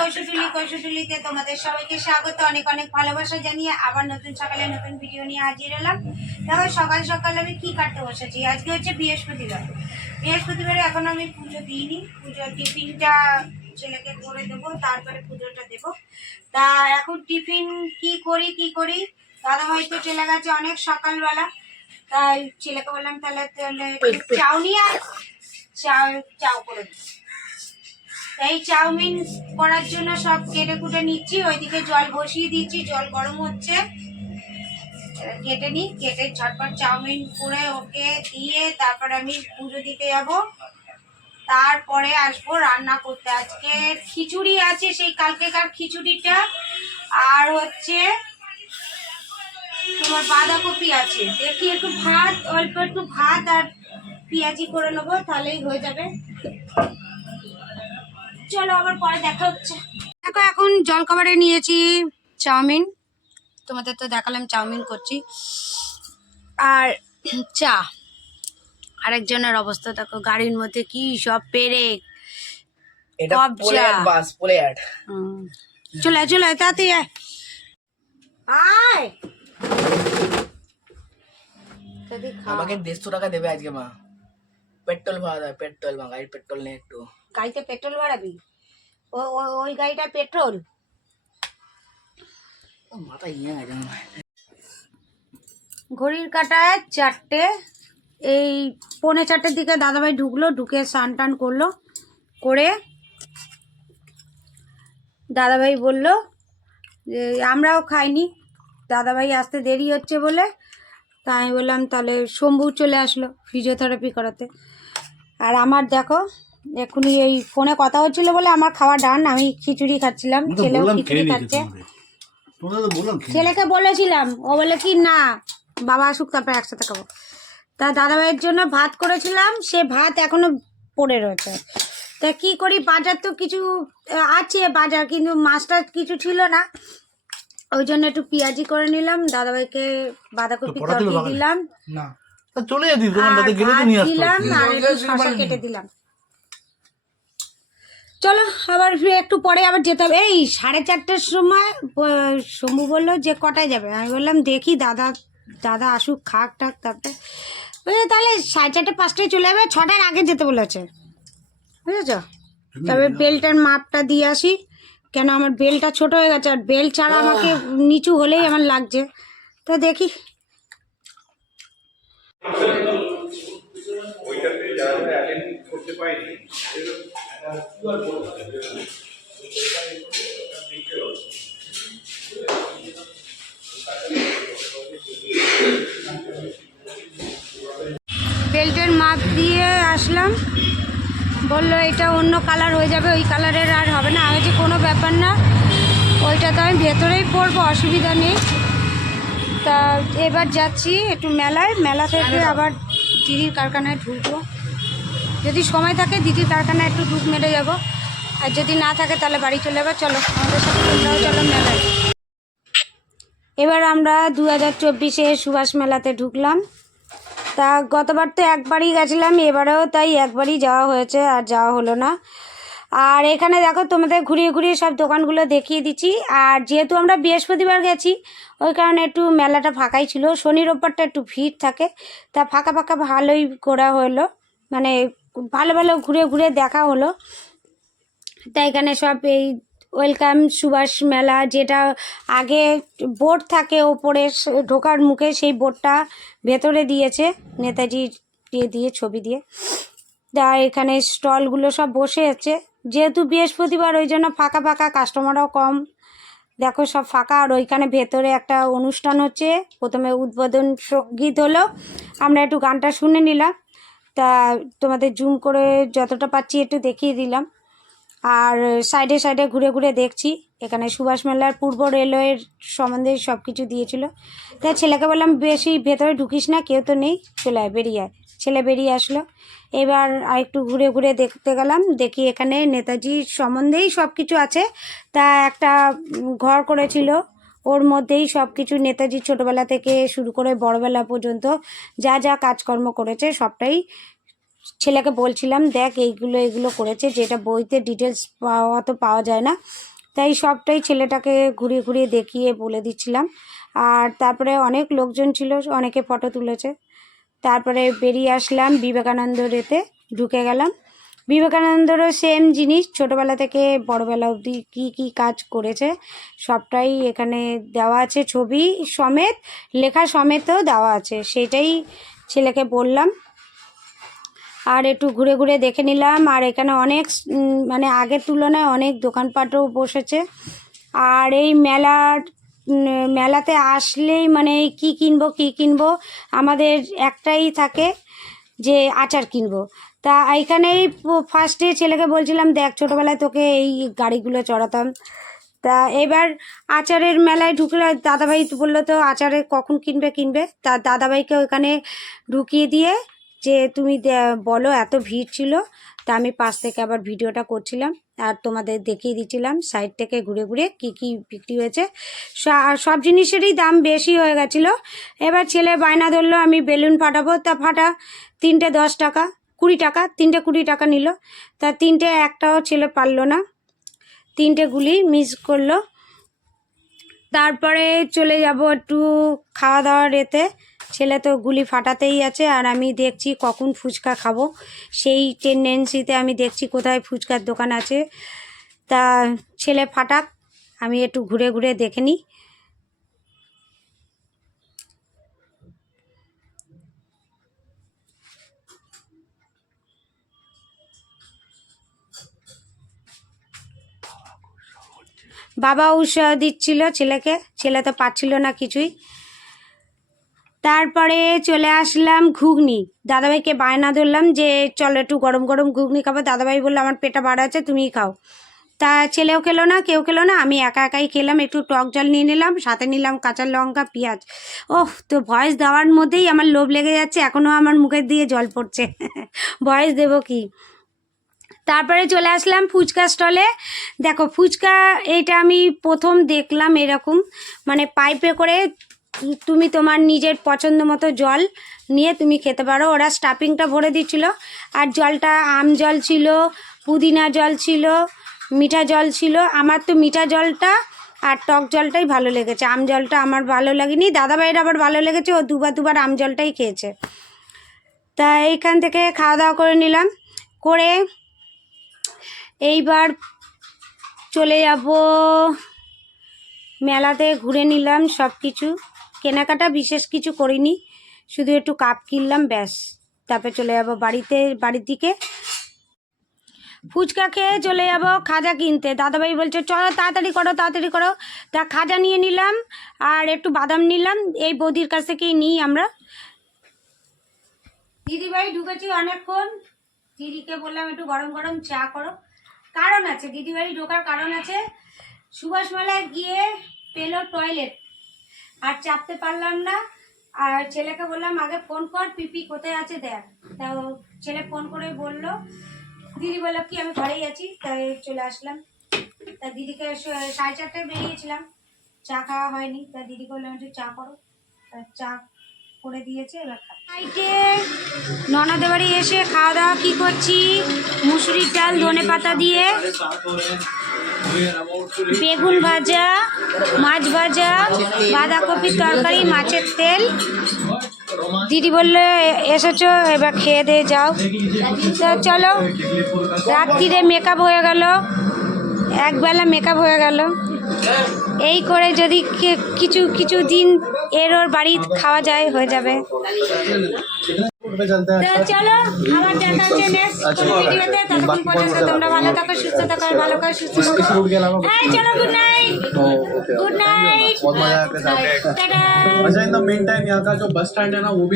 কৈশুটুলি কৈশুটুলিতে তোমাদের সবাইকে স্বাগত অনেক অনেক ভালোবাসা জানিয়ে আবার নতুন সকালে নতুন ভিডিও নিয়ে হাজির হলাম দেখো সকাল সকাল আমি কি কাটতে বসেছি? আজকে হচ্ছে বৃহস্পতিবার। বৃহস্পতিবারে এখন আমি পুজো দিইনি। পুজো টিফিনটা ছেলেকে করে দেবো তারপরে পুজোটা দেবো। তা এখন টিফিন কি করি কি করি? দাদাভাই তো চলে গেছে অনেক সকালবেলা। তাই ছেলেকে বললাম তাহলে তাহলে একটু চাউ নিয়ে আয়। চাউ চাউ করে দিই। এই চাউমিন করার জন্য সব কেটে কুটে নিচ্ছি, ওইদিকে জল বসিয়ে দিচ্ছি, জল গরম হচ্ছে। কেটে নিই, কেটে ঝটপট চাউমিন করে ওকে দিয়ে তারপরে আমি পুজো দিতে যাব। তারপরে আসব রান্না করতে। আজকে খিচুড়ি আছে সেই কালকেকার খিচুড়িটা। আর হচ্ছে তোমার বাঁধাকপি আছে। দেখি একটু ভাত, অল্প একটু ভাত আর পেঁয়াজি করে নেব, তাহলেই হয়ে যাবে। চলো আবার পরে দেখা হচ্ছে। দেখো এখন জল খাবারে নিয়েছি চাউমিন। তোমাদের তো দেখালাম চাউমিন করছি। আর চা। আরেকজনের অবস্থা দেখো গাড়ির মধ্যে কি সব পেরে চলে চলে আয়। আয়! আমাকে দেড়শো টাকা দেবে আজকে মা। পেট্রোল ভাড়া পেট্রোল মা গাড়ির পেট্রোল নেই একটু গাড়িতে পেট্রোল বাড়াবি ও ও- ওই গাড়িটা পেট্রোল মাথা ইয়ে গেছে ঘড়ির কাটায় চারটে এই পৌনে চারটের দিকে দাদাভাই ঢুকলো ঢুকে স্নান টান করল করে দাদাভাই বলল যে আমরাও খাইনি দাদাভাই আসতে দেরি হচ্ছে বলে তাই আমি বললাম তাহলে শম্ভু চলে আসলো ফিজিওথেরাপি করাতে। আর আমার দেখো এখনই এই ফোনে কথা হচ্ছিল বলে আমার খাওয়া ডান আমি খিচুড়ি খাচ্ছিলাম ছেলেও খিচুড়ি খাচ্ছে। তো ছেলেকে বলেছিলাম ও বলে কি না বাবা আসুক তারপরে একসাথে খাব। তা দাদাভাইয়ের জন্য ভাত করেছিলাম সে ভাত এখনও পড়ে রয়েছে। তা কি করি বাজার তো কিছু আছে বাজার কিন্তু মাছটা কিছু ছিল না। ওই জন্য একটু পেঁয়াজি করে নিলাম দাদাভাইকে বাঁধাকপি তরকারি দিলাম। না চলে যেতি আর দোকানটাতে গেলে তো নিয়ে আসতো দিলাম আর একটু শসা কেটে দিলাম। চলো আবার ফিরে একটু পরে আবার যেতে হবে। এই সাড়ে চারটের সময় শম্ভু বলল যে কটায় যাবে? আমি বললাম দেখি দাদা দাদা আসুক খাক টাক তারপরে। বুঝলে তাহলে সাড়ে চারটে পাঁচটায় চলে যাবে ছটার আগে যেতে বলেছে। বুঝেছ? তবে বেল্টের মাপটা দিয়ে আসি। কেন আমার বেলটা ছোট হয়ে গেছে আর বেল ছাড়া আমাকে নিচু হলেই আমার লাগছে। তো দেখি। বেল্টের বলল এটা অন্য কালার হয়ে যাবে ওই কালারের আর হবে না। আমি যে কোনো ব্যাপার না ওইটা তো আমি ভেতরেই পরবো অসুবিধা নেই। তা এবার যাচ্ছি একটু মেলায়। মেলা থেকে আবার দিদির কারখানায় ঢুকবো। যদি সময় থাকে দিদির কারখানায় একটু ঢুক মেরে যাব। আর যদি না থাকে তাহলে বাড়ি চলে যাবে। চলো আমাদের সাথে তোমরাও চলো মেলায়। এবার আমরা দু হাজার চব্বিশে সুভাষ মেলাতে ঢুকলাম। তা গতবার তো একবারই গেছিলাম, এবারেও তাই একবারই যাওয়া হয়েছে আর যাওয়া হলো না। আর এখানে দেখো তোমাদের ঘুরিয়ে ঘুরিয়ে সব দোকানগুলো দেখিয়ে দিচ্ছি। আর যেহেতু আমরা বৃহস্পতিবার গেছি, ওই কারণে একটু মেলাটা ফাঁকাই ছিল। শনি রোববারটা একটু ভিড় থাকে, তা ফাঁকা ফাঁকা ভালোই করা হলো। মানে ভালো ভালো ঘুরে ঘুরে দেখা হলো। তাই এখানে সব এই ওয়েলকাম সুভাষ মেলা, যেটা আগে বোর্ড থাকে ওপরে ঢোকার মুখে সেই বোর্ডটা ভেতরে দিয়েছে নেতাজির দিয়ে দিয়ে ছবি দিয়ে। তা এখানে স্টলগুলো সব বসে আছে। যেহেতু বৃহস্পতিবার, ওই জন্য ফাঁকা ফাঁকা কাস্টমারও কম। দেখো সব ফাঁকা, আর ওইখানে ভেতরে একটা অনুষ্ঠান হচ্ছে। প্রথমে উদ্বোধন সংগীত হলো। আমরা একটু গানটা শুনে নিলাম। তা তোমাদের জুম করে যতটা পাচ্ছি একটু দেখিয়ে দিলাম। আর সাইডে সাইডে ঘুরে ঘুরে দেখছি। এখানে সুভাষ মেলার পূর্ব রেলওয়ের সম্বন্ধে সব কিছু দিয়েছিল। তাই ছেলেকে বললাম, বেশি ভেতরে ঢুকিস না, কেউ তো নেই, চলে আয়, বেরিয়ে আয়। ছেলে বেরিয়ে আসলো। এবার আরেকটু ঘুরে ঘুরে দেখতে গেলাম, দেখি এখানে নেতাজির সম্বন্ধেই সব কিছু আছে। তা একটা ঘর করেছিল, ওর মধ্যেই সব কিছু নেতাজি ছোটোবেলা থেকে শুরু করে বড়বেলা পর্যন্ত যা যা কাজকর্ম করেছে সবটাই ছেলেকে বলছিলাম, দেখ, এইগুলো, এগুলো করেছে, যেটা বইতে ডিটেলস পাওয়া তো পাওয়া যায় না। তাই সবটাই ছেলেটাকে ঘুরিয়ে ঘুরিয়ে দেখিয়ে বলে দিচ্ছিলাম। আর তারপরে অনেক লোকজন ছিল, অনেকে ফটো তুলেছে। তারপরে বেরিয়ে আসলাম বিবেকানন্দ রেতে, ঢুকে গেলাম। বিবেকানন্দরও সেম জিনিস, ছোটোবেলা থেকে বড়বেলা অবধি কী কী কাজ করেছে, সবটাই এখানে দেওয়া আছে। ছবি সমেত, লেখা সমেতও দেওয়া আছে, সেটাই ছেলেকে বললাম। আর একটু ঘুরে ঘুরে দেখে নিলাম। আর এখানে অনেক মানে আগের তুলনায় অনেক দোকানপাটও বসেছে। আর এই মেলার মেলাতে আসলেই মানে কি কিনবো কি কিনবো, আমাদের একটাই থাকে যে আচার কিনবো। তা এইখানেই ফার্স্টে ছেলেকে বলছিলাম, দেখ, ছোটোবেলায় তোকে এই গাড়িগুলো চড়াতাম। তা এবার আচারের মেলায় ঢুকলে দাদাভাই বলল, তো আচারে কখন কিনবে কিনবে? তা দাদাভাইকে ওখানে ঢুকিয়ে দিয়ে যে তুমি বলো এত ভিড় ছিল, তা আমি পাশ থেকে আবার ভিডিওটা করছিলাম, আর তোমাদের দেখিয়ে দিচ্ছিলাম সাইড থেকে ঘুরে ঘুরে কি কি বিক্রি হয়েছে। সব জিনিসেরই দাম বেশি হয়ে গেছিল। এবার ছেলে বায়না ধরলো, আমি বেলুন ফাটাবো, তা ফাটা তিনটে দশ টাকা, কুড়ি টাকা, তিনটে কুড়ি টাকা নিল। তা তিনটে একটাও ছেলে পারল না, তিনটে গুলি মিস করল। তারপরে চলে যাব একটু খাওয়া দাওয়ার এতে। ছেলে তো গুলি ফাটাতেই আছে আর আমি দেখছি কখন ফুচকা খাব। সেই টেন্ডেন্সিতে আমি দেখছি কোথায় ফুচকার দোকান আছে। তা ছেলে ফাটাক, আমি একটু ঘুরে ঘুরে দেখে নিই। বাবা উৎসাহ দিচ্ছিল ছেলেকে, ছেলে তো পাচ্ছিল না কিছুই। তারপরে চলে আসলাম ঘুগনি। দাদাভাইকে বায়না ধরলাম যে, চলো একটু গরম গরম ঘুগনি খাব। দাদাভাই বলল, আমার পেটা বাড়া আছে, তুমিই খাও। তা ছেলেও খেলো না, কেউ খেলো না, আমি একা একাই খেলাম, একটু টক জল নিয়ে নিলাম, সাথে নিলাম কাঁচা লঙ্কা, পেঁয়াজ। ওহ, তো ভয়েস দেওয়ার মধ্যেই আমার লোভ লেগে যাচ্ছে এখনও আমার মুখের দিয়ে জল পড়ছে। ভয়েস দেবো কি? তারপরে চলে আসলাম ফুচকা স্টলে দেখো, ফুচকা, এইটা আমি প্রথম দেখলাম এরকম মানে পাইপে করে তুমি তোমার নিজের পছন্দ মতো জল নিয়ে তুমি খেতে পারো। ওরা স্টাফিংটা ভরে দিচ্ছিল। আর জলটা আম জল ছিল, পুদিনা জল ছিল, মিঠা জল ছিল। আমার তো মিঠা জলটা আর টক জলটাই ভালো লেগেছে। আম জলটা আমার ভালো লাগেনি। দাদাভাইয়ের আবার ভালো লেগেছে। ও দুবার দুবার আম জলটাই খেয়েছে। তা এইখান থেকে খাওয়া দাওয়া করে নিলাম। করে এইবার চলে যাব। মেলাতে ঘুরে নিলাম সব কিছু কেনাকাটা বিশেষ কিছু করিনি। শুধু একটু কাপ কিনলাম, ব্যাস। তারপরে চলে যাব বাড়িতে, বাড়ির দিকে। ফুচকা খেয়ে চলে যাব খাজা কিনতে। দাদাভাই বলছে, চলো তাড়াতাড়ি করো তাড়াতাড়ি করো। তা খাজা নিয়ে নিলাম, আর একটু বাদাম নিলাম। এই বৌদির কাছ থেকেই নিই আমরা। দিদিভাই ঢুকেছি অনেকক্ষণ। দিদিকে বললাম, একটু গরম গরম চা করো। কারণ আছে দিদিবাড়ি ঢোকার কারণ আছে সুভাষ মেলায় গিয়ে পেল টয়লেট আর চাপতে পারলাম না। আর ছেলেকে বললাম, আগে ফোন কর, পিপি কোথায় আছে দেখ। তা ও ছেলে ফোন করে বলল, দিদি বলল, কি, আমি ঘরেই আছি? তাই চলে আসলাম। তা দিদিকে সাড়ে চারটায় বেরিয়েছিলাম। চা খাওয়া হয়নি। তা দিদি বললাম একটু চা করো। তা চা করে দিয়েছে, এবার খাইতে ননদের বাড়ি এসে খাওয়া দাওয়া কি করছি? মুসুরির ডাল ধনে পাতা দিয়ে। বেগুন ভাজা, মাছ ভাজা বাঁধাকপির তরকারি, মাছের তেল। দিদি বললে "এ- এসেছ, এবার খেয়ে দিয়ে যাও। তো চলো, রাত্রিরে মেকআপ হয়ে গেল। একবেলা মেকআপ হয়ে গেল। এই করে যদি কিছু কিছু দিন এর ওর বাড়ি খাওয়া যায়, হয়ে যাবে। তো চলো আবার দেখা হচ্ছে next কোনো ভিডিওতে ততক্ষণ পর্যন্ত তোমরা ভালো থাকো সুস্থ থাকো আর ভালো করে সুস্থ থাকো এই চলো গুড নাইট गुड नाइट बहुत मजा आया आपके साथ टाटा अच्छा इन द मेन टाइम यहाँ का जो बस स्टैंड है ना वो भी